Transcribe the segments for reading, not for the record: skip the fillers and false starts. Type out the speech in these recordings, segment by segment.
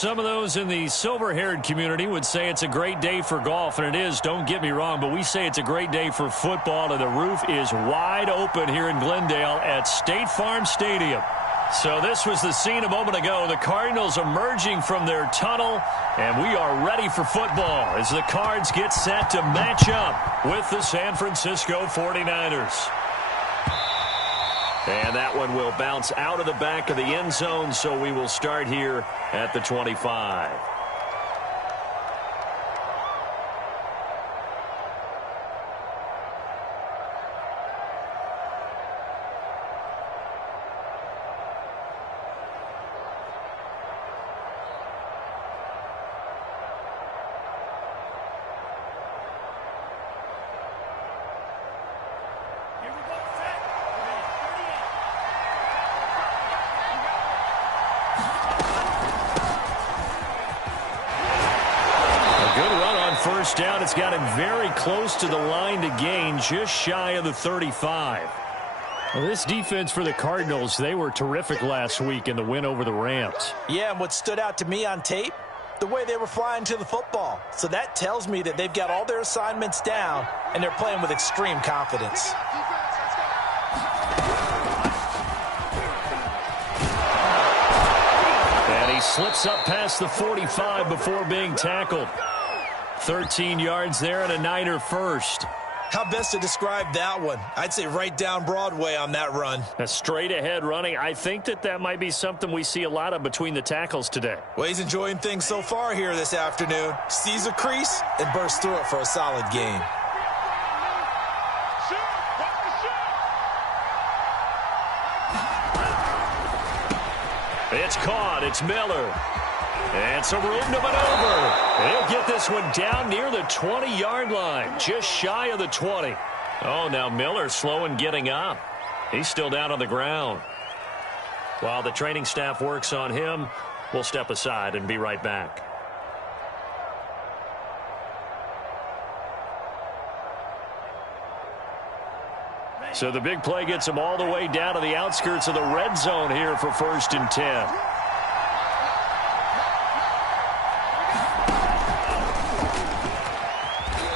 Some of those in the silver-haired community would say it's a great day for golf, and it is, don't get me wrong, but we say it's a great day for football, and the roof is wide open here in Glendale at State Farm Stadium. So this was the scene a moment ago. The Cardinals emerging from their tunnel, and we are ready for football as the Cards get set to match up with the San Francisco 49ers. And that one will bounce out of the back of the end zone, so we will start here at the 25. First down, it's got him very close to the line to gain, just shy of the 35. Well, this defense for the Cardinals, they were terrific last week in the win over the Rams. Yeah, and what stood out to me on tape, the way they were flying to the football. So that tells me that they've got all their assignments down, and they're playing with extreme confidence. And he slips up past the 45 before being tackled. 13 yards there and a Niner first. How best to describe that one? I'd say right down Broadway on that run. A straight ahead running. I think that might be something we see a lot of between the tackles today. Well, he's enjoying things so far here this afternoon. Sees a crease and bursts through it for a solid gain. It's caught. It's Miller. And some room to maneuver. He'll get this one down near the 20-yard line, just shy of the 20. Oh, now Miller slow in getting up. He's still down on the ground. While the training staff works on him, we'll step aside and be right back. So the big play gets him all the way down to the outskirts of the red zone here for 1st and 10.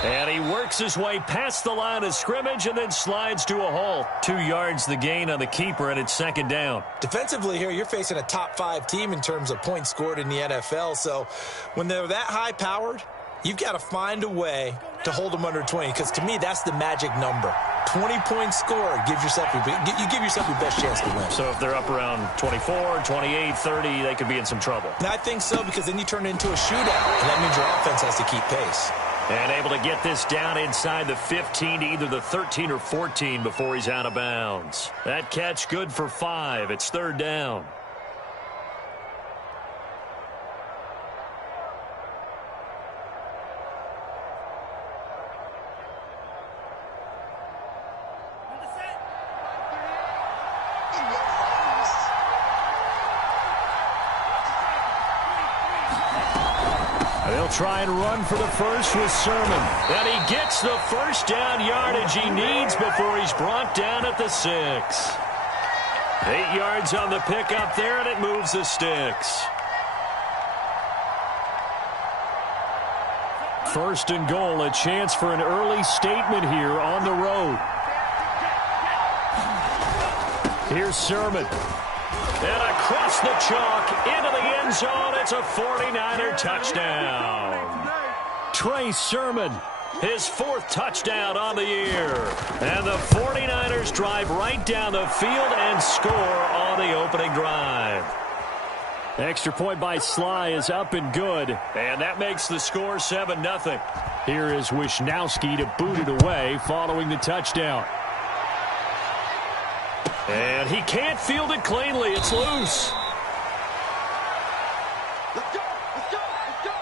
And he works his way past the line of scrimmage and then slides to a halt. 2 yards the gain on the keeper, and it's 2nd down. Defensively here, you're facing a top-5 team in terms of points scored in the NFL. So when they're that high-powered, you've got to find a way to hold them under 20, because to me, that's the magic number. 20-point score gives yourself you give yourself your best chance to win. So if they're up around 24, 28, 30, they could be in some trouble. And I think so, because then you turn it into a shootout, and that means your offense has to keep pace. And able to get this down inside the 15 to either the 13 or 14 before he's out of bounds. That catch good for 5. It's 3rd down. They'll try and run for the first with Sermon. And he gets the first down yardage he needs before he's brought down at the 6. 8 yards on the pickup there, and it moves the sticks. 1st and goal, a chance for an early statement here on the road. Here's Sermon. And across the chalk into the end zone, it's a 49er touchdown. Trey Sermon, his 4th touchdown on the year. And the 49ers drive right down the field and score on the opening drive. Extra point by Sly is up and good. And that makes the score 7-0. Here is Wisnowski to boot it away following the touchdown. And he can't field it cleanly. It's loose. Let's go. Let's go. Let's go.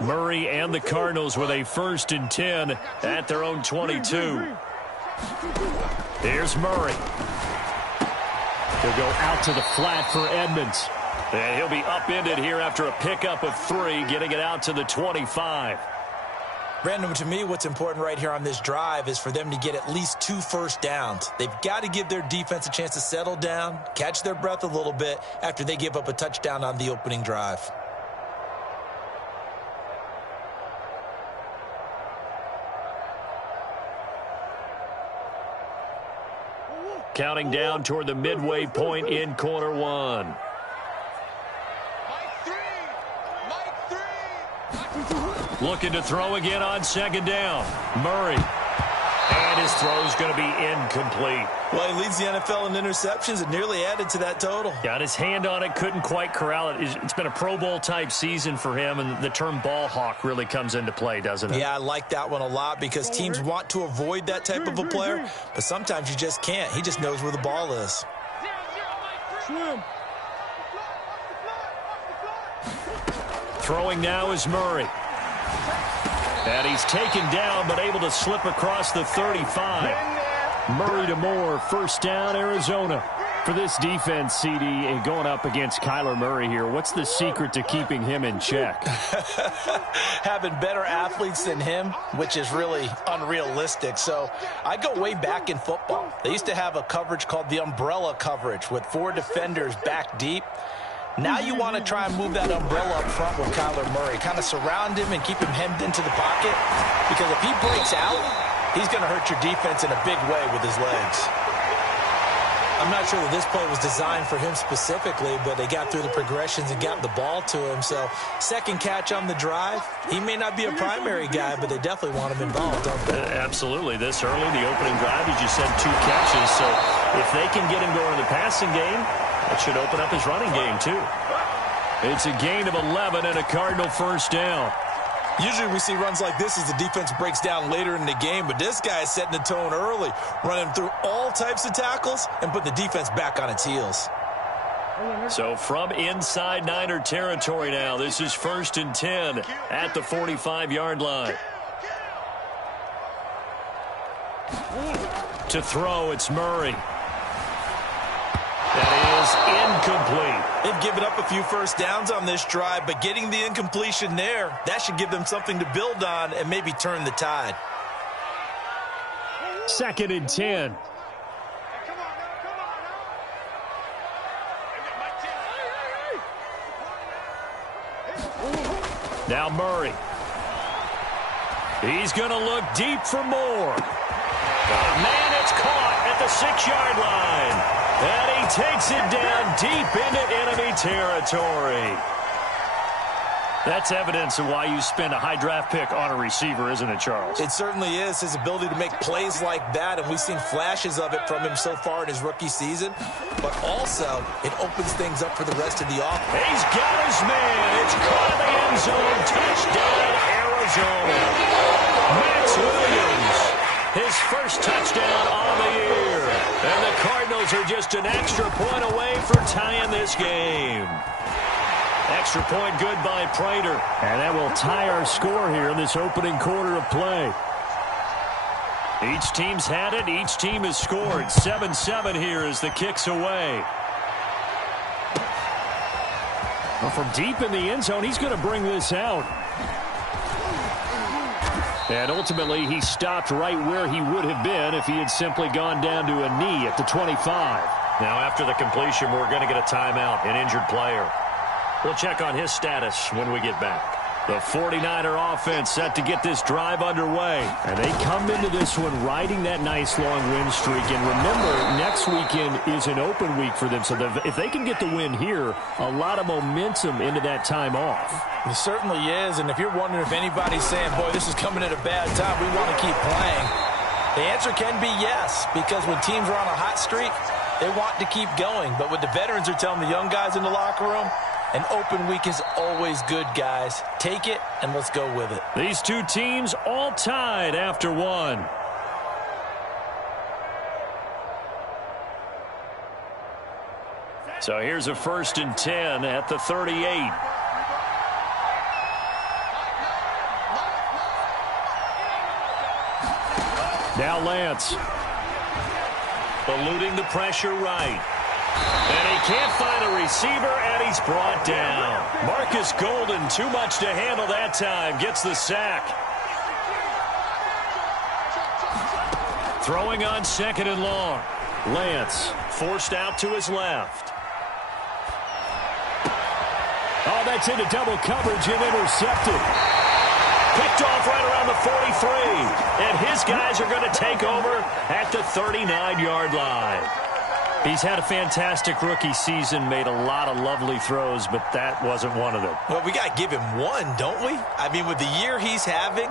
Murray and the Cardinals with a 1st and 10 at their own 22. Here's Murray. He'll go out to the flat for Edmonds. And he'll be upended here after a pickup of 3, getting it out to the 25. Brandon, to me, what's important right here on this drive is for them to get at least 2 first downs. They've got to give their defense a chance to settle down, catch their breath a little bit after they give up a touchdown on the opening drive. Counting down toward the midway point in quarter 1. Looking to throw again on 2nd down. Murray. And his throw's going to be incomplete. Well, he leads the NFL in interceptions and nearly added to that total. Got his hand on it, couldn't quite corral it. It's been a Pro Bowl-type season for him, and the term ball hawk really comes into play, doesn't it? Yeah, I like that one a lot because teams want to avoid that type of a player, but sometimes you just can't. He just knows where the ball is. Throwing now is Murray. And he's taken down, but able to slip across the 35. Murray to Moore, 1st down, Arizona. For this defense, CD, and going up against Kyler Murray here, what's the secret to keeping him in check? Having better athletes than him, which is really unrealistic. So I go way back in football. They used to have a coverage called the umbrella coverage with 4 defenders back deep. Now you want to try and move that umbrella up front with Kyler Murray. Kind of surround him and keep him hemmed into the pocket. Because if he breaks out, he's going to hurt your defense in a big way with his legs. I'm not sure that this play was designed for him specifically, but they got through the progressions and got the ball to him. So 2nd catch on the drive. He may not be a primary guy, but they definitely want him involved, don't they? Absolutely. This early, the opening drive, as you said, 2 catches. So if they can get him going in the passing game, that should open up his running game, too. It's a gain of 11 and a Cardinal 1st down. Usually we see runs like this as the defense breaks down later in the game, but this guy is setting the tone early, running through all types of tackles and putting the defense back on its heels. So from inside Niner territory now, this is 1st and 10 at the 45-yard line. To throw, it's Murray. That is incomplete. They've given up a few first downs on this drive, but getting the incompletion there, that should give them something to build on and maybe turn the tide. 2nd and 10. Now Murray. He's going to look deep for more. Man, it's caught at the 6-yard line. And he takes it down deep into enemy territory. That's evidence of why you spend a high draft pick on a receiver, isn't it, Charles? It certainly is. His ability to make plays like that, and we've seen flashes of it from him so far in his rookie season. But also, it opens things up for the rest of the offense. He's got his man. It's caught in the end zone. Touchdown, Arizona. Max Williams, his 1st touchdown on the year. And the Cardinals are just an extra point away from tying this game. Extra point good by Prater. And that will tie our score here in this opening quarter of play. Each team's had it. Each team has scored. 7-7 here as the kick's away. Well, from deep in the end zone, he's going to bring this out. And ultimately, he stopped right where he would have been if he had simply gone down to a knee at the 25. Now, after the completion, we're going to get a timeout, an injured player. We'll check on his status when we get back. The 49er offense set to get this drive underway. And they come into this one riding that nice long win streak. And remember, next weekend is an open week for them. So if they can get the win here, a lot of momentum into that time off. It certainly is. And if you're wondering if anybody's saying, boy, this is coming at a bad time, we want to keep playing, the answer can be yes. Because when teams are on a hot streak, they want to keep going. But what the veterans are telling the young guys in the locker room, an open week is always good, guys. Take it, and let's go with it. These two teams all tied after one. So here's a 1st and 10 at the 38. Now Lance. Eluding the pressure right. And he can't find a receiver, and he's brought down. Marcus Golden, too much to handle that time, gets the sack. Throwing on 2nd and long. Lance forced out to his left. Oh, that's into double coverage and intercepted. Picked off right around the 43. And his guys are going to take over at the 39-yard line. He's had a fantastic rookie season, made a lot of lovely throws, but that wasn't one of them. Well, we got to give him one, don't we? I mean, with the year he's having,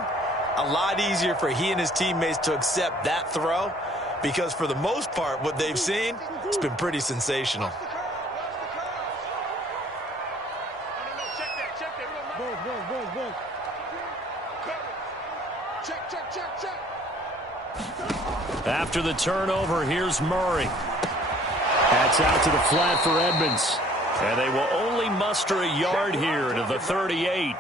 a lot easier for he and his teammates to accept that throw because for the most part, what they've seen, it's been pretty sensational. After the turnover, here's Murray. That's out to the flat for Edmonds. And they will only muster a yard here to the 38.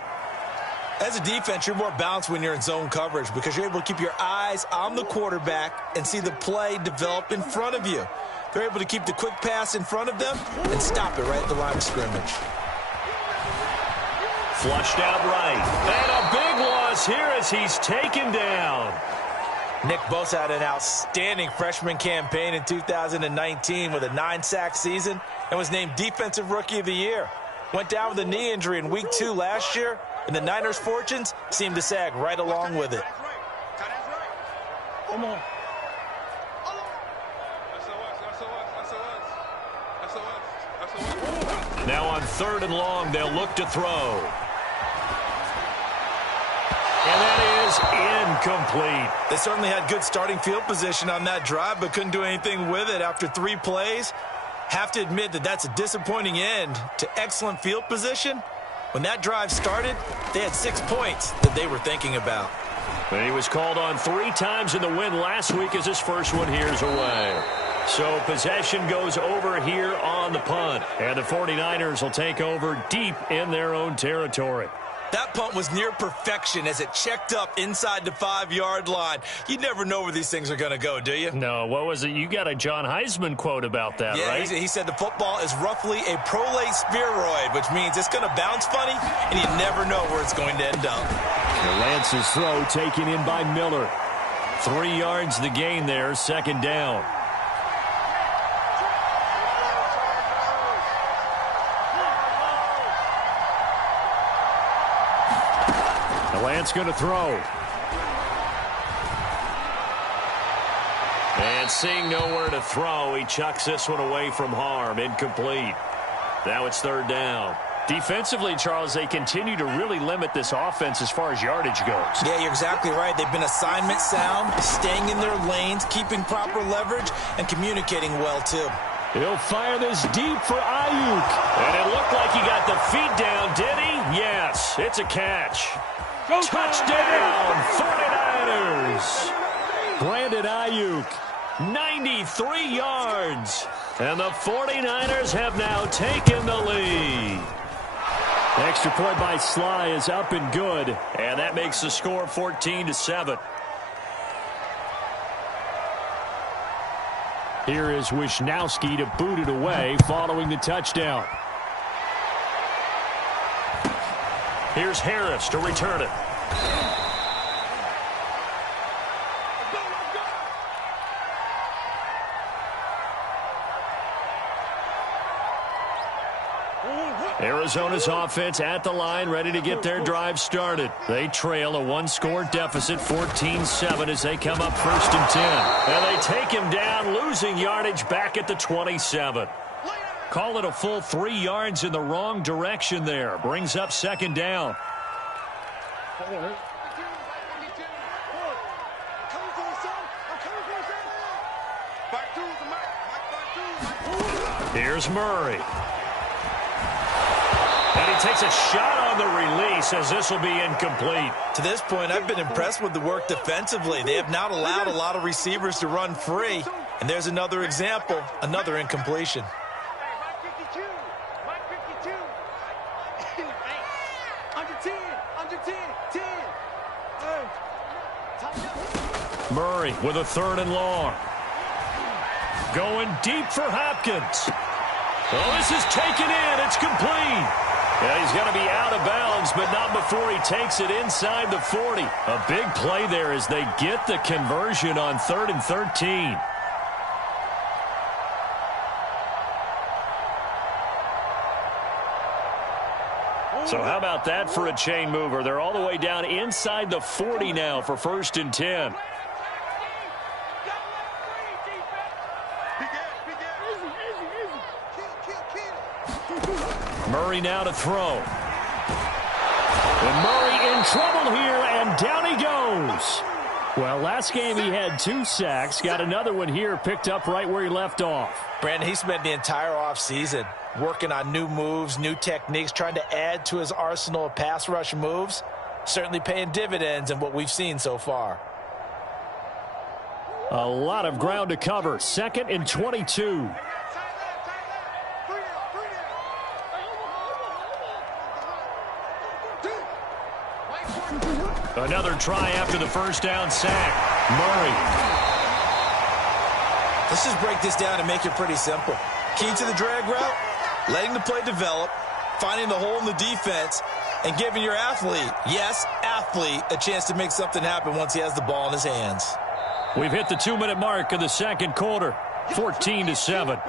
As a defense, you're more balanced when you're in zone coverage because you're able to keep your eyes on the quarterback and see the play develop in front of you. They're able to keep the quick pass in front of them and stop it right at the line of scrimmage. Flushed out right. And a big loss here as he's taken down. Nick Bosa had an outstanding freshman campaign in 2019 with a 9-sack season and was named Defensive Rookie of the Year. Went down with a knee injury in Week 2 last year, and the Niners' fortunes seemed to sag right along with it. Come on. Now on 3rd and long, they'll look to throw. And that is incomplete. They certainly had good starting field position on that drive, but couldn't do anything with it after 3 plays. Have to admit that that's a disappointing end to excellent field position. When that drive started, they had 6 points that they were thinking about. And he was called on 3 times in the win last week as his first one here's away. So possession goes over here on the punt. And the 49ers will take over deep in their own territory. That punt was near perfection as it checked up inside the 5-yard line. You never know where these things are going to go, do you? No, what was it? You got a John Heisman quote about that, yeah, right? He said the football is roughly a prolate spheroid, which means it's going to bounce funny, and you never know where it's going to end up. Lance's throw taken in by Miller. 3 yards the gain there, 2nd down. Lance going to throw. And seeing nowhere to throw, he chucks this one away from harm. Incomplete. Now it's 3rd down. Defensively, Charles, they continue to really limit this offense as far as yardage goes. Yeah, you're exactly right. They've been assignment sound, staying in their lanes, keeping proper leverage, and communicating well, too. He'll fire this deep for Ayuk. And it looked like he got the feet down, did he? Yes, it's a catch. Touchdown, 49ers. Brandon Ayuk, 93 yards. And the 49ers have now taken the lead. Extra point by Sly is up and good. And that makes the score 14-7. Here is Wisnowski to boot it away following the touchdown. Here's Harris to return it. Arizona's offense at the line, ready to get their drive started. They trail a 1-score deficit, 14-7, as they come up 1st and 10. And they take him down, losing yardage back at the 27. Call it a full 3 yards in the wrong direction there. Brings up 2nd down. Here's Murray. And he takes a shot on the release as this will be incomplete. To this point, I've been impressed with the work defensively. They have not allowed a lot of receivers to run free. And there's another example, another incompletion. Murray with a 3rd and long. Going deep for Hopkins. Well, this is taken in. It's complete. Yeah, he's going to be out of bounds, but not before he takes it inside the 40. A big play there as they get the conversion on 3rd and 13. So how about that for a chain mover? They're all the way down inside the 40 now for 1st and 10. Murray now to throw. And Murray in trouble here, and down he goes. Well, last game he had 2 sacks. Got another one here, picked up right where he left off. Brandon, he spent the entire offseason working on new moves, new techniques, trying to add to his arsenal of pass rush moves. Certainly paying dividends in what we've seen so far. A lot of ground to cover. 2nd and 22. Another try after the 1st down sack. Murray. Let's just break this down and make it pretty simple. Key to the drag route, letting the play develop, finding the hole in the defense, and giving your athlete, yes, athlete, a chance to make something happen once he has the ball in his hands. We've hit the 2-minute mark of the 2nd quarter. 14-7.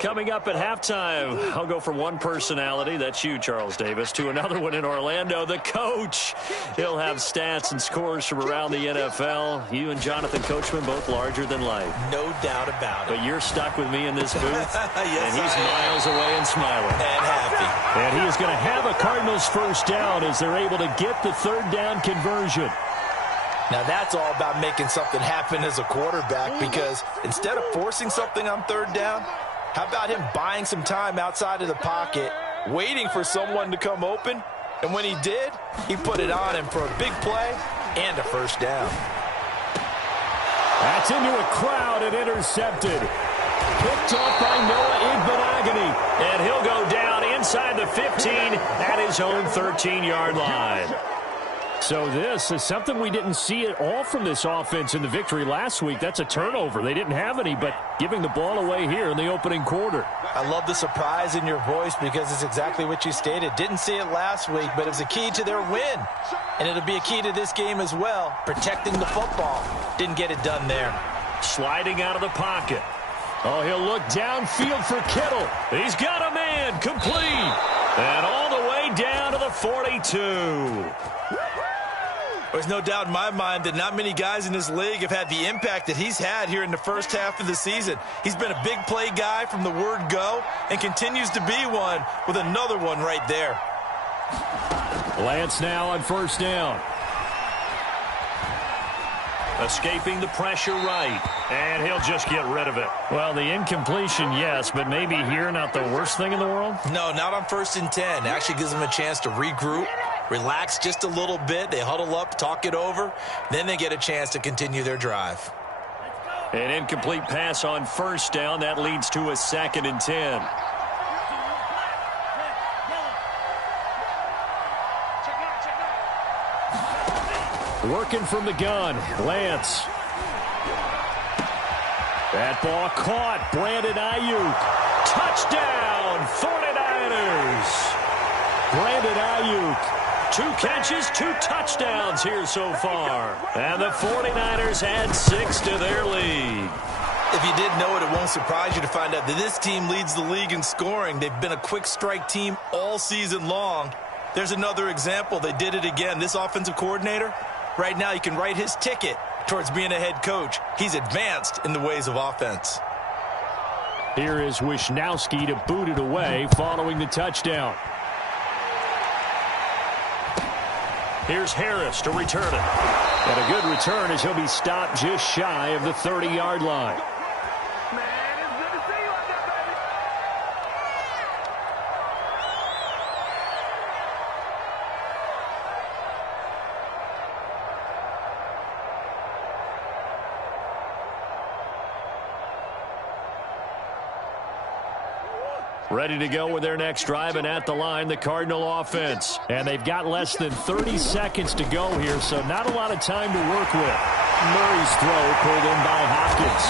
Coming up at halftime, I'll go from one personality, that's you, Charles Davis, to another one in Orlando, the coach. He'll have stats and scores from around the NFL. You and Jonathan Coachman both larger than life. No doubt about it. But you're stuck with me in this booth, yes, and he's miles away and smiling. And happy. And he is going to have a Cardinals 1st down as they're able to get the 3rd down conversion. Now that's all about making something happen as a quarterback, because instead of forcing something on 3rd down, how about him buying some time outside of the pocket, waiting for someone to come open, and when he did, he put it on him for a big play and a 1st down. That's into a crowd and intercepted. Picked off by Noah Igbinoghene, and he'll go down inside the 15 at his own 13-yard line. So this is something we didn't see at all from this offense in the victory last week. That's a turnover. They didn't have any, but giving the ball away here in the opening quarter. I love the surprise in your voice because it's exactly what you stated. Didn't see it last week, but it was a key to their win. And it'll be a key to this game as well, protecting the football. Didn't get it done there. Sliding out of the pocket. Oh, he'll look downfield for Kittle. He's got a man, complete. And all the way down to the 42. There's no doubt in my mind that not many guys in this league have had the impact that he's had here in the 1st half of the season. He's been a big play guy from the word go and continues to be one with another one right there. Lance now on 1st down. Escaping the pressure right, and he'll just get rid of it. Well, the incompletion, yes, but maybe here not the worst thing in the world? No, not on 1st and 10. It actually gives them a chance to regroup, relax just a little bit. They huddle up, talk it over. Then they get a chance to continue their drive. An incomplete pass on 1st down. That leads to a 2nd and 10. Working from the gun, Lance. That ball caught. Brandon Ayuk. Touchdown, 49ers. Brandon Ayuk. 2 catches, 2 touchdowns here so far. And the 49ers add 6 to their lead. If you didn't know it, it won't surprise you to find out that this team leads the league in scoring. They've been a quick strike team all season long. There's another example. They did it again. This offensive coordinator, right now you can write his ticket towards being a head coach. He's advanced in the ways of offense. Here is Wisnowski to boot it away following the touchdown. Here's Harris to return it. And a good return as he'll be stopped just shy of the 30-yard line. Ready to go with their next drive, and at the line, the Cardinal offense. And they've got less than 30 seconds to go here, so not a lot of time to work with. Murray's throw pulled in by Hopkins.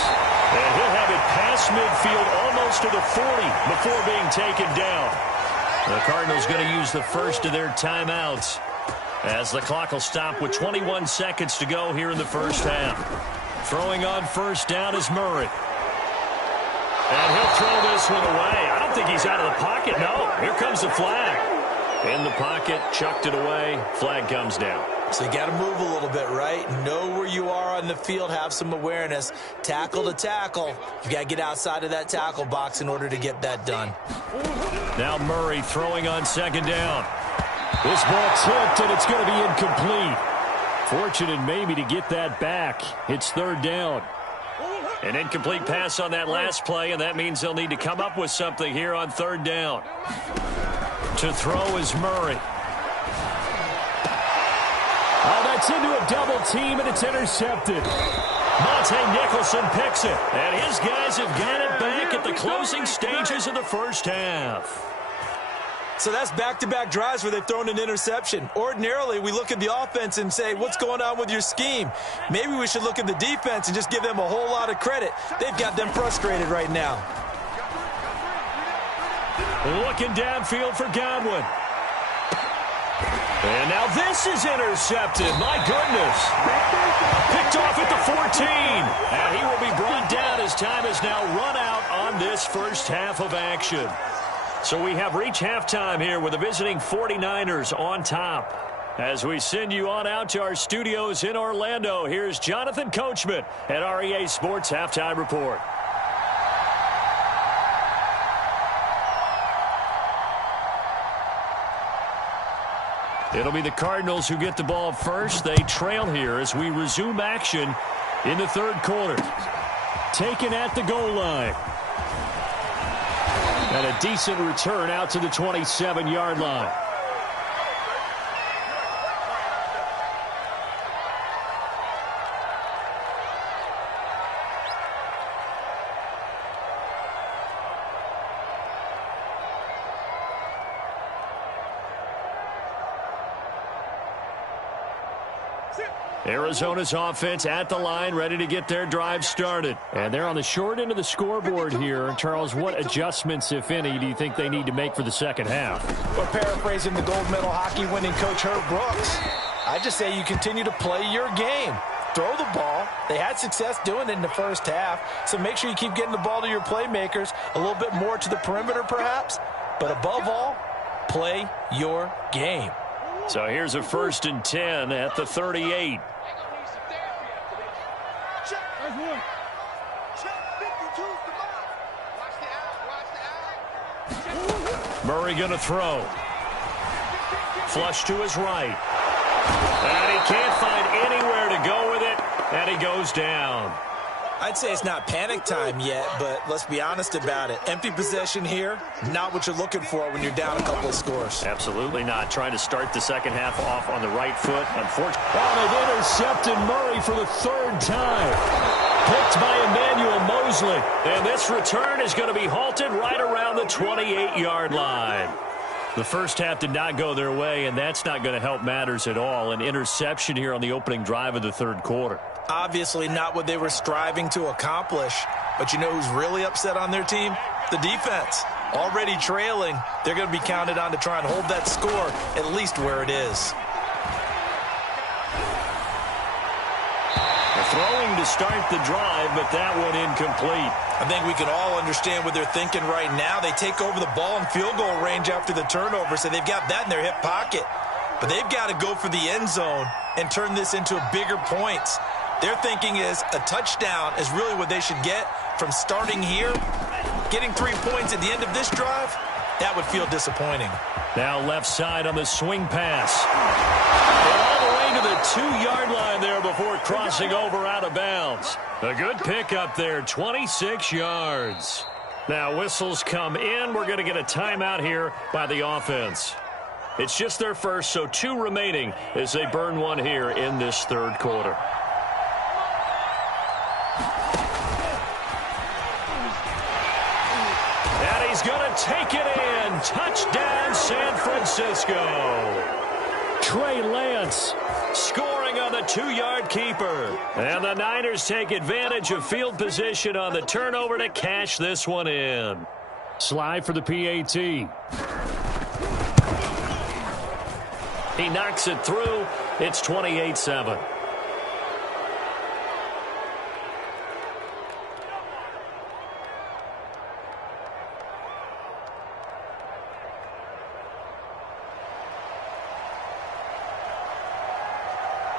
And he'll have it past midfield almost to the 40 before being taken down. The Cardinals going to use the first of their timeouts as the clock will stop with 21 seconds to go here in the first half. Throwing on first down is Murray. And he'll throw this one away. I don't think he's out of the pocket. No, here comes the flag. In the pocket, chucked it away. Flag comes down. So you got to move a little bit, right? Know where you are on the field. Have some awareness. Tackle to tackle. You got to get outside of that tackle box in order to get that done. Now Murray throwing on second down. This ball tipped, and it's going to be incomplete. Fortunate maybe to get that back. It's third down. An incomplete pass on that last play, and that means they'll need to come up with something here on third down. To throw is Murray. Oh, that's into a double team, and it's intercepted. Monte Nicholson picks it, and his guys have got it back at the closing stages of the first half. So that's back-to-back drives where they've thrown an interception. Ordinarily, we look at the offense and say, what's going on with your scheme? Maybe we should look at the defense and just give them a whole lot of credit. They've got them frustrated right now. Looking downfield for Godwin. And now this is intercepted. My goodness. Picked off at the 14. And he will be brought down as time is now run out on this first half of action. So we have reached halftime here with the visiting 49ers on top. As we send you on out to our studios in Orlando, here's Jonathan Coachman at REA Sports Halftime Report. It'll be the Cardinals who get the ball first. They trail here as we resume action in the third quarter. Taken at the goal line. And a decent return out to the 27-yard line. Arizona's offense at the line, ready to get their drive started. And they're on the short end of the scoreboard here. Charles, what adjustments, if any, do you think they need to make for the second half? Well, paraphrasing the gold medal hockey winning coach Herb Brooks, I just say you continue to play your game. Throw the ball. They had success doing it in the first half, so make sure you keep getting the ball to your playmakers, a little bit more to the perimeter perhaps, but above all, play your game. So here's a 1st and 10 at the 38. Murray going to throw. Flush to his right. And he can't find anywhere to go with it, and he goes down. I'd say it's not panic time yet, but let's be honest about it. Empty possession here, not what you're looking for when you're down a couple of scores. Absolutely not. Trying to start the second half off on the right foot. Unfortunately. Oh, they've intercepted Murray for the third time. Picked by Emmanuel Mosley. And this return is going to be halted right around the 28-yard line. The first half did not go their way, and that's not going to help matters at all. An interception here on the opening drive of the third quarter. Obviously not what they were striving to accomplish. But you know who's really upset on their team? The defense. Already trailing. They're going to be counted on to try and hold that score at least where it is. Throwing to start the drive, but that one incomplete. I think we can all understand what they're thinking right now. They take over the ball in field goal range after the turnover, so they've got that in their hip pocket. But they've got to go for the end zone and turn this into bigger points. Their thinking is a touchdown is really what they should get from starting here. Getting 3 points at the end of this drive, that would feel disappointing. Now left side on the swing pass. All the way to the 2-yard line there before crossing over out of bounds. A good pickup there, 26 yards. Now whistles come in. We're going to get a timeout here by the offense. It's just their first, so 2 remaining as they burn one here in this third quarter. And he's going to take it in. Touchdown, San Francisco. Trey Lance scoring on the 2-yard keeper. And the Niners take advantage of field position on the turnover to cash this one in. Slide for the PAT. He knocks it through. It's 28-7.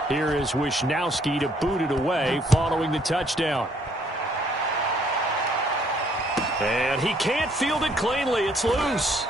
Here is Wisnowski to boot it away following the touchdown. And he can't field it cleanly. It's loose.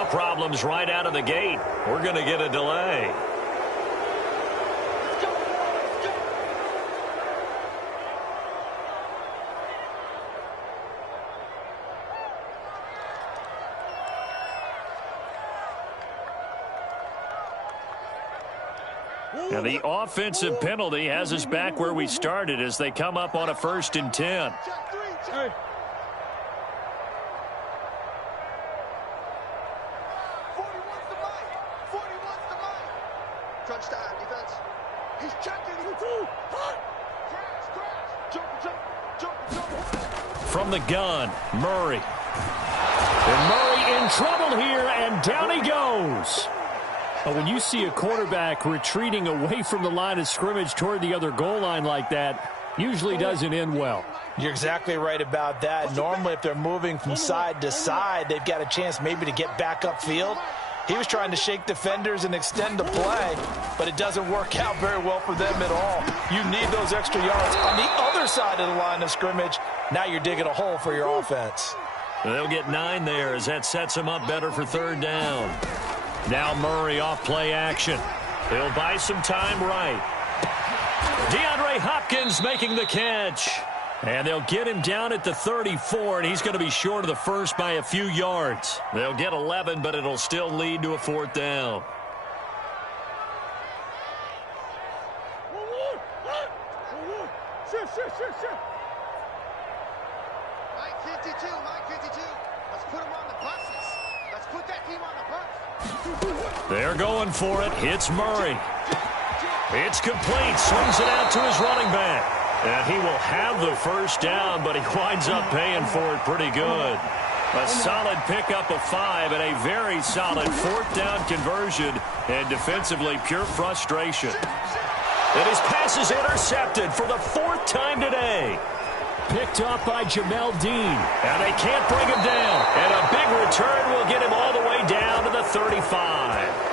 Now problems right out of the gate. We're going to get a delay. And the offensive penalty has us back where we started as they come up on a 1st and 10. Hey. Touchdown defense. He's checking. From the gun, Murray. And Murray in trouble here, and down he goes. When you see a quarterback retreating away from the line of scrimmage toward the other goal line like that, usually doesn't end well. You're exactly right about that. Normally, if they're moving from side to side, they've got a chance maybe to get back upfield. He was trying to shake defenders and extend the play, but it doesn't work out very well for them at all. You need those extra yards on the other side of the line of scrimmage. Now you're digging a hole for your offense. They'll get 9 there as that sets them up better for 3rd down. Now Murray off play action. He'll buy some time right. DeAndre Hopkins making the catch. And they'll get him down at the 34, and he's going to be short of the first by a few yards. They'll get 11, but it'll still lead to a 4th down. Mike 52. Let's put him on the buses. Let's put that team on the bus. They're going for it. It's Murray. It's complete. Swings it out to his running back. And he will have the 1st down, but he winds up paying for it pretty good. A solid pickup of 5 and a very solid 4th down conversion, and defensively pure frustration. And his pass is intercepted for the 4th time today. Picked up by Jamel Dean. And they can't bring him down. And a big return will get him all the way down to the 35.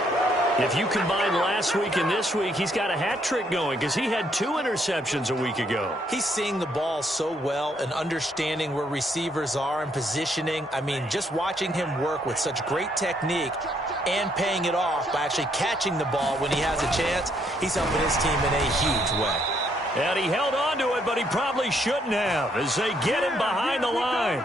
If you combine last week and this week, he's got a hat trick going because he had 2 interceptions a week ago. He's seeing the ball so well and understanding where receivers are and positioning. I mean, just watching him work with such great technique and paying it off by actually catching the ball when he has a chance, he's helping his team in a huge way. And he held on to it, but he probably shouldn't have as they get him behind the line.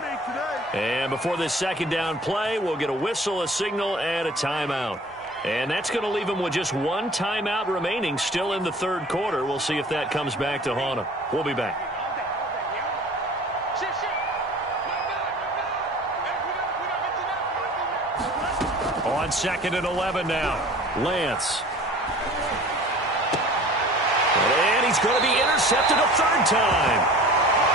And before this 2nd down play, we'll get a whistle, a signal, and a timeout. And that's going to leave him with just 1 timeout remaining still in the 3rd quarter. We'll see if that comes back to haunt him. We'll be back. On 2nd and 11 now. Lance. And he's going to be intercepted a 3rd time.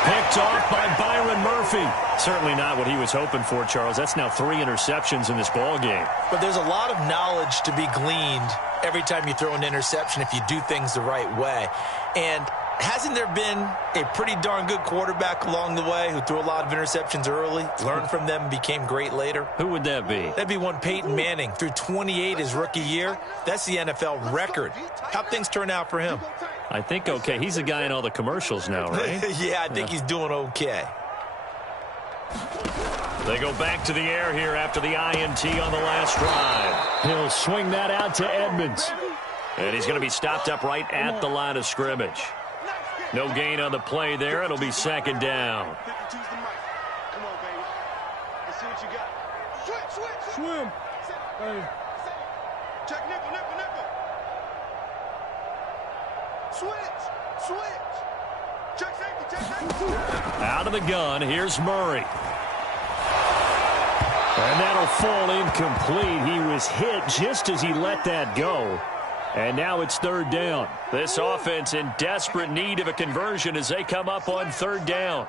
Picked off by Byron Murphy. Certainly not what he was hoping for, Charles. That's now 3 interceptions in this ball game. But there's a lot of knowledge to be gleaned every time you throw an interception if you do things the right way. And hasn't there been a pretty darn good quarterback along the way who threw a lot of interceptions early, learned from them, and became great later? Who would that be? That'd be one Peyton Manning. Threw 28 his rookie year. That's the NFL record. How'd things turn out for him? I think okay. He's the guy in all the commercials now, right? Yeah, I think he's doing okay. They go back to the air here after the INT on the last drive. He'll swing that out to Edmonds. And he's going to be stopped up right at the line of scrimmage. No gain on the play there. It'll be 2nd down. Come on, baby. Let's see what you got. Switch. Swim. Hey. Check nickel. Switch. Check safety. Out of the gun, here's Murray. And that'll fall incomplete. He was hit just as he let that go. And now it's 3rd down. This offense in desperate need of a conversion as they come up on 3rd down.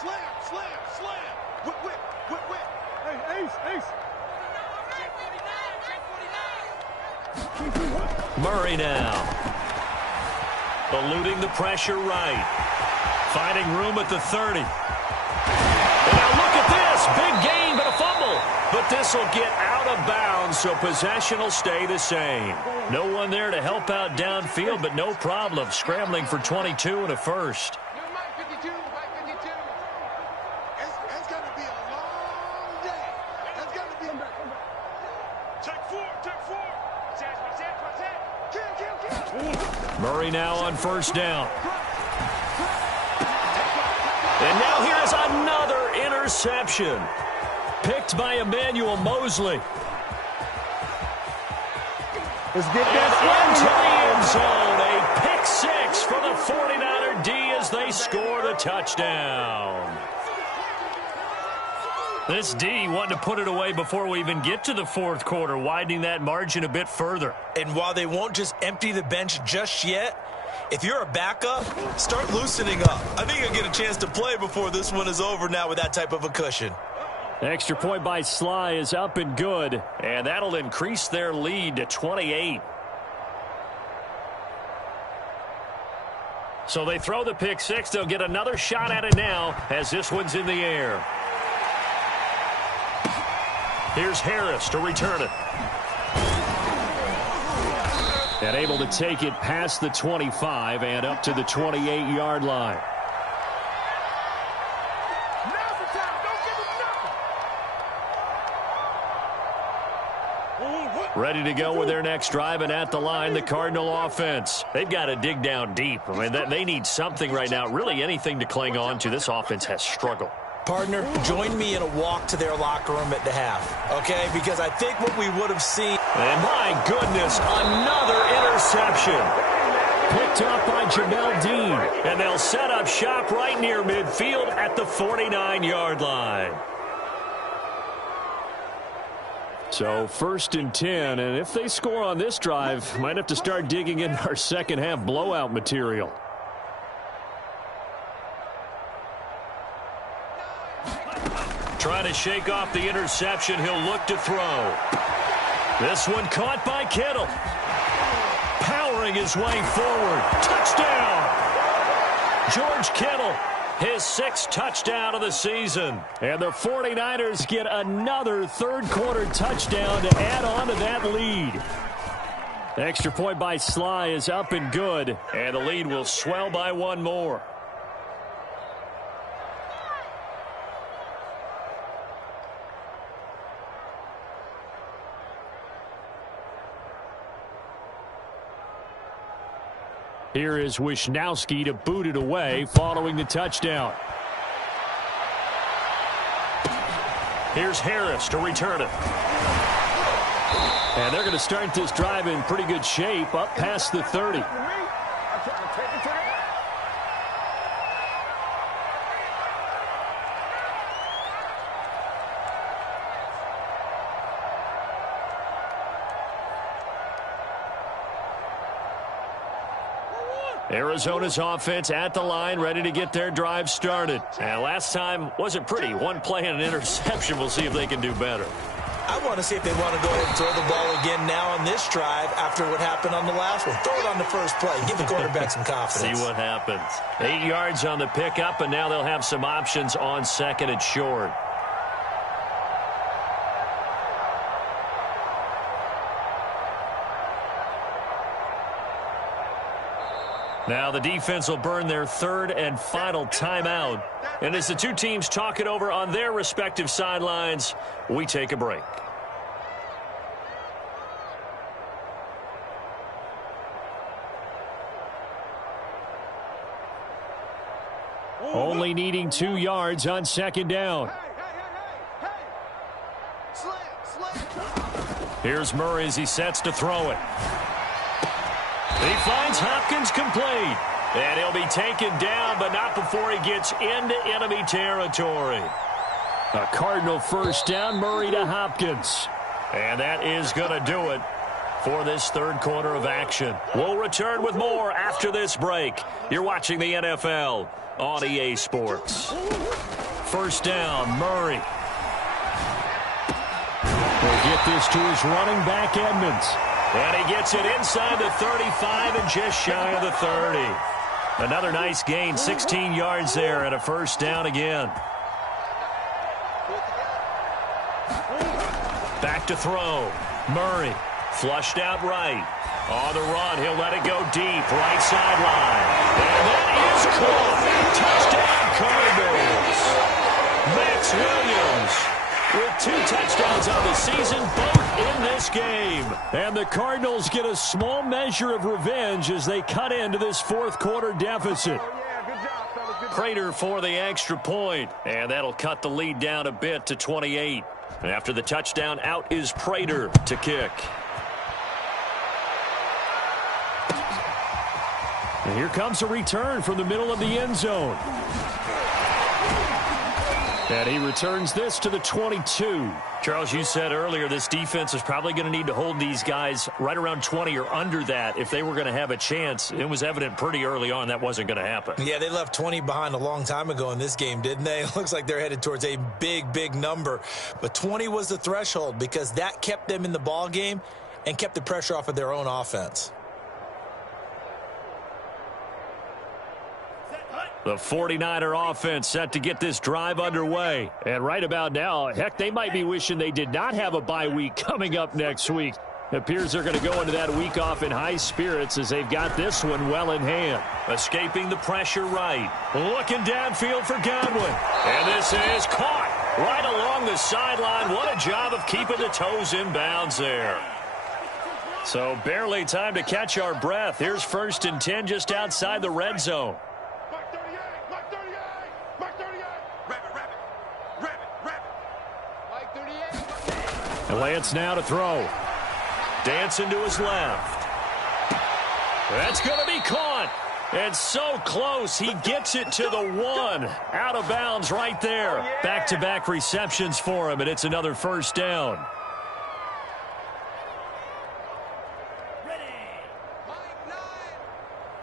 Slam. Whip. Hey, ace. Murray now. Eluding the pressure right. Finding room at the 30. And now look at this. Big gain, but a fumble. But this will get out of bounds, so possession will stay the same. No one there to help out downfield, but no problem. Scrambling for 22 and a 1st. Mike 52. It's going to be a long day. It's going to be Murray now on first down. And now here is another interception. Picked by Emmanuel Mosley. Let's get And into the end zone. A pick six for the 49er D as they score the touchdown. This D wanted to put it away before we even get to the fourth quarter, widening that margin a bit further. And while they won't just empty the bench just yet, if you're a backup, start loosening up. I think you'll get a chance to play before this one is over now with that type of a cushion. Extra point by Sly is up and good. And that'll increase their lead to 28. So they throw the pick six. They'll get another shot at it now as this one's in the air. Here's Harris to return it. And able to take it past the 25 and up to the 28-yard line. Now's the time. Don't give him nothing. Ready to go with their next drive, and at the line, the Cardinal offense. They've got to dig down deep. I mean, they need something right now, really anything to cling on to. This offense has struggled. Partner, join me in a walk to their locker room at the half, okay? Because I think what we would have seen... And my goodness, another interception. Picked up by Jamel Dean. And they'll set up shop right near midfield at the 49-yard line. So 1st and 10, and if they score on this drive, might have to start digging in our second half blowout material. Trying to shake off the interception. He'll look to throw. This one caught by Kittle. Powering his way forward. Touchdown! George Kittle, his 6th touchdown of the season. And the 49ers get another third-quarter touchdown to add on to that lead. Extra point by Sly is up and good. And the lead will swell by one more. Here is Wisnowski to boot it away following the touchdown. Here's Harris to return it. And they're going to start this drive in pretty good shape up past the 30. Arizona's offense at the line, ready to get their drive started. And last time wasn't pretty. One play and an interception. We'll see if they can do better. I want to see if they want to go ahead and throw the ball again now on this drive after what happened on the last one. Throw it on the first play. Give the quarterback some confidence. See what happens. 8 yards on the pickup, and now they'll have some options on second and short. Now the defense will burn their third and final timeout. And as the two teams talk it over on their respective sidelines, we take a break. Only needing 2 yards on second down. Hey. Slam. Here's Murray as he sets to throw it. He finds Hopkins complete. And he'll be taken down, but not before he gets into enemy territory. A Cardinal first down, Murray to Hopkins. And that is going to do it for this third quarter of action. We'll return with more after this break. You're watching the NFL on EA Sports. First down, Murray. Will get this to his running back, Edmonds. And he gets it inside the 35 and just shy of the 30. Another nice gain, 16 yards there and a first down again. Back to throw. Murray flushed out right. On the run, he'll let it go deep. Right sideline. And that is caught. Touchdown Cardinals. Max Williams with 2 touchdowns on the season, both in this game. And the Cardinals get a small measure of revenge as they cut into this fourth quarter deficit. Prater for the extra point, and that'll cut the lead down a bit to 28. After the touchdown, out is Prater to kick. And here comes a return from the middle of the end zone. And he returns this to the 22. Charles, you said earlier this defense is probably going to need to hold these guys right around 20 or under that if they were going to have a chance. It was evident pretty early on that wasn't going to happen. Yeah, they left 20 behind a long time ago in this game, didn't they? It looks like they're headed towards a big, big number. But 20 was the threshold because that kept them in the ball game and kept the pressure off of their own offense. The 49er offense set to get this drive underway. And right about now, heck, they might be wishing they did not have a bye week coming up next week. It appears they're going to go into that week off in high spirits as they've got this one well in hand. Escaping the pressure right. Looking downfield for Godwin. And this is caught right along the sideline. What a job of keeping the toes in bounds there. So barely time to catch our breath. Here's 1st and 10 just outside the red zone. And Lance now to throw. Dancing to his left. That's going to be caught. And so close, he gets it to the 1. Out of bounds right there. Back-to-back receptions for him, and it's another 1st down.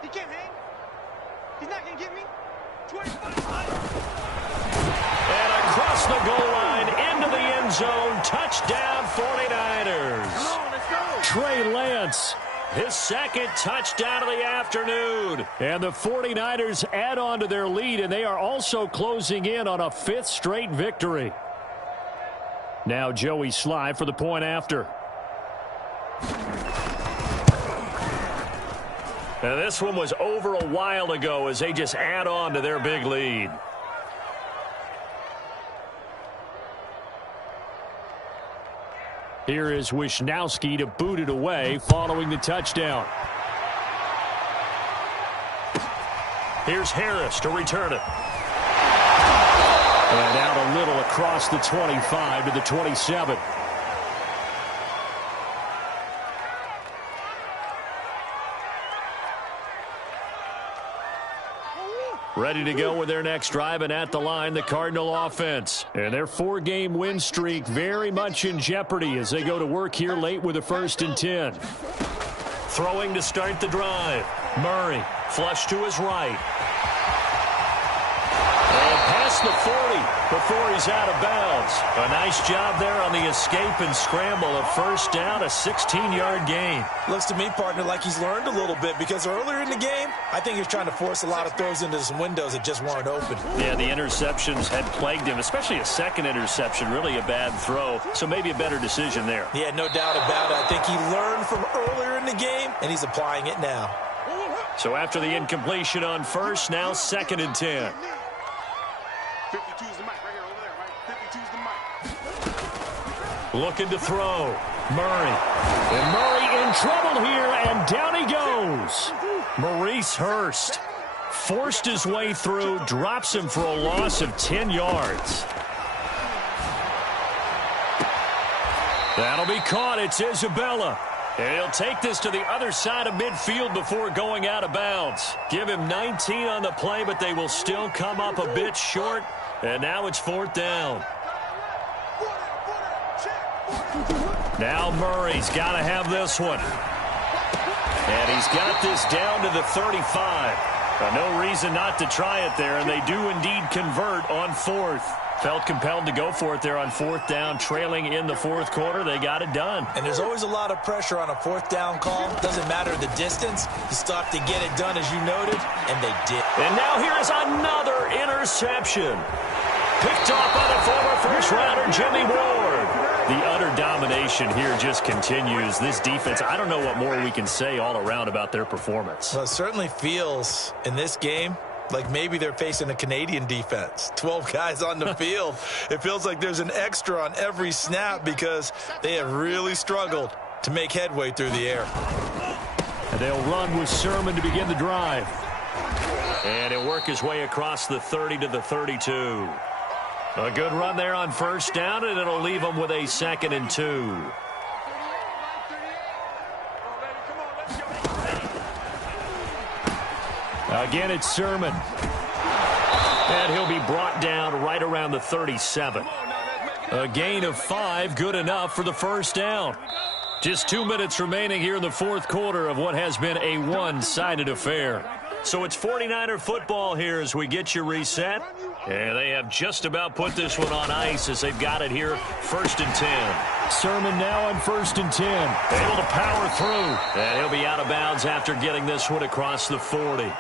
He can't hang. He's not going to get me. 25. And across the goal line, into the end zone. Touchdown, 49ers. Trey Lance, His 2nd touchdown of the afternoon. and the 49ers add on to their lead, and they are also closing in on a 5th straight victory. Now Joey Sly for the point after. And this one was over a while ago as they just add on to their big lead. Here is Wisnowski to boot it away following the touchdown. Here's Harris to return it. And out a little across the 25 to the 27. Ready to go with their next drive, and at the line, the Cardinal offense. And their 4-game win streak very much in jeopardy as they go to work here late with a 1st and 10. Throwing to start the drive. Murray, flush to his right. And past the 40 before he's out of bounds. A nice job there on the escape and scramble. A 1st down, a 16-yard gain. Looks to me, partner, like he's learned a little bit because earlier in the game, I think he was trying to force a lot of throws into some windows that just weren't open. Yeah, the interceptions had plagued him, especially a 2nd interception, really a bad throw. So maybe a better decision there. Yeah, no doubt about it. I think he learned from earlier in the game, and he's applying it now. So after the incompletion on 1st, now 2nd and 10. 52's the mic right here, over there, right? 52's the mic. Looking to throw. Murray. And Murray in trouble here, and down he goes. Maurice Hurst forced his way through, drops him for a loss of 10 yards. That'll be caught. It's Isabella. And he'll take this to the other side of midfield before going out of bounds. Give him 19 on the play, but they will still come up a bit short. And now it's 4th down. Now Murray's got to have this one. And he's got this down to the 35. No reason not to try it there, and they do indeed convert on 4th. Felt compelled to go for it there on 4th down, trailing in the 4th quarter. They got it done. And there's always a lot of pressure on a 4th down call. Doesn't matter the distance. You still have to get it done, as you noted, and they did. And now here is another interception. Picked off by the former first-rounder Jimmy Ward. The utter domination here just continues. This defense, I don't know what more we can say all around about their performance. Well, it certainly feels in this game Like maybe they're facing a Canadian defense. 12 guys on the field. It feels like there's an extra on every snap because they have really struggled to make headway through the air. And they'll run with Sermon to begin the drive. And he'll work his way across the 30 to the 32. A good run there on first down, and it'll leave them with a 2nd and 2. Again, it's Sermon. And he'll be brought down right around the 37. A gain of 5, good enough for the first down. Just 2 minutes remaining here in the fourth quarter of what has been a one-sided affair. So it's 49er football here as we get you reset. And they have just about put this one on ice as they've got it here, 1st and 10. Sermon now on 1st and 10. Able to power through. And he'll be out of bounds after getting this one across the 40.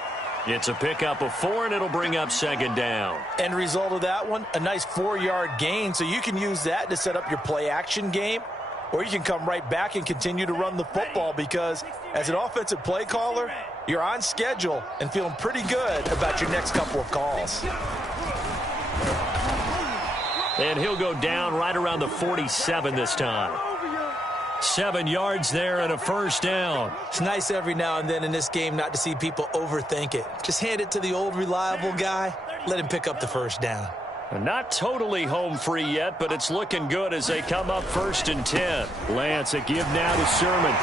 It's a pickup of 4, and it'll bring up 2nd down. End result of that one, a nice 4-yard gain, so you can use that to set up your play-action game, or you can come right back and continue to run the football because as an offensive play caller, you're on schedule and feeling pretty good about your next couple of calls. And he'll go down right around the 47 this time. 7 yards there and a first down. It's nice every now and then in this game not to see people overthink it. Just hand it to the old reliable guy. Let him pick up the first down. Not totally home free yet, but it's looking good as they come up 1st and 10. Lance, a give now to Sermon.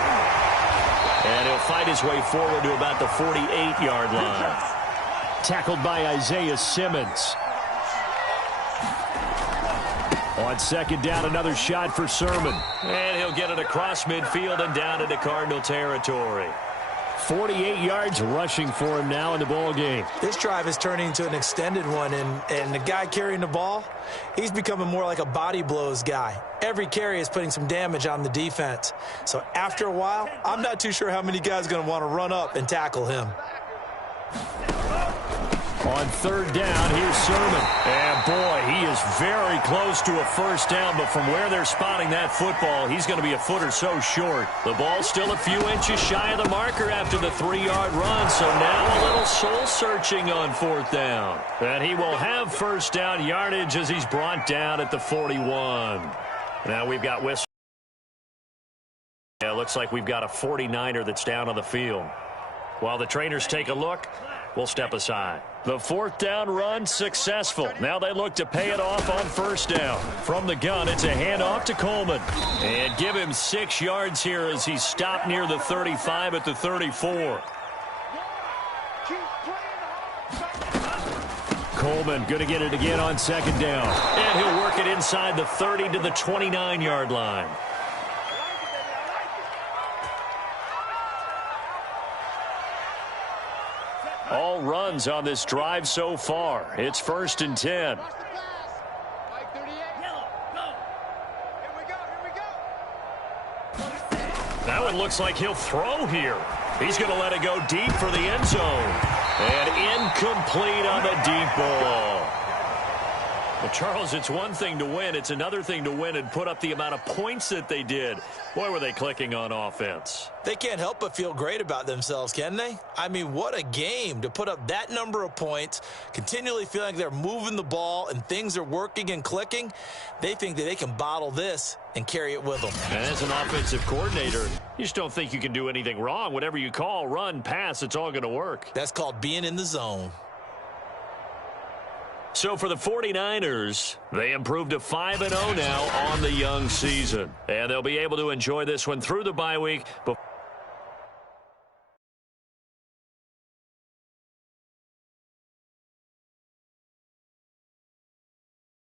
And he'll fight his way forward to about the 48-yard line. Tackled by Isaiah Simmons. On 2nd down, another shot for Sermon. And he'll get it across midfield and down into Cardinal territory. 48 yards rushing for him now in the ball game. This drive is turning into an extended one, and the guy carrying the ball, he's becoming more like a body blows guy. Every carry is putting some damage on the defense. So after a while, I'm not too sure how many guys are going to want to run up and tackle him. On 3rd down, here's Sermon. And boy, he is very close to a first down, but from where they're spotting that football, he's going to be a foot or so short. The ball's still a few inches shy of the marker after the 3-yard run, so now a little soul-searching on 4th down. And he will have first down yardage as he's brought down at the 41. Now we've got whistle. Yeah, looks like we've got a 49er that's down on the field. While the trainers take a look, we'll step aside. The 4th down run successful. Now they look to pay it off on first down. From the gun, it's a handoff to Coleman. And give him 6 yards here as he's stopped near the 35 at the 34. Coleman going to get it again on 2nd down. And he'll work it inside the 30 to the 29-yard line. All runs on this drive so far. It's 1st and 10. That one looks like he'll throw here. He's going to let it go deep for the end zone. And incomplete on the deep ball. Well, Charles, it's one thing to win. It's another thing to win and put up the amount of points that they did. Boy, were they clicking on offense. They can't help but feel great about themselves, can they? I mean, what a game to put up that number of points, continually feeling like they're moving the ball and things are working and clicking. They think that they can bottle this and carry it with them. And as an offensive coordinator, you just don't think you can do anything wrong. Whatever you call, run, pass, it's all going to work. That's called being in the zone. So for the 49ers, they improved to 5-0 now on the young season. And they'll be able to enjoy this one through the bye week.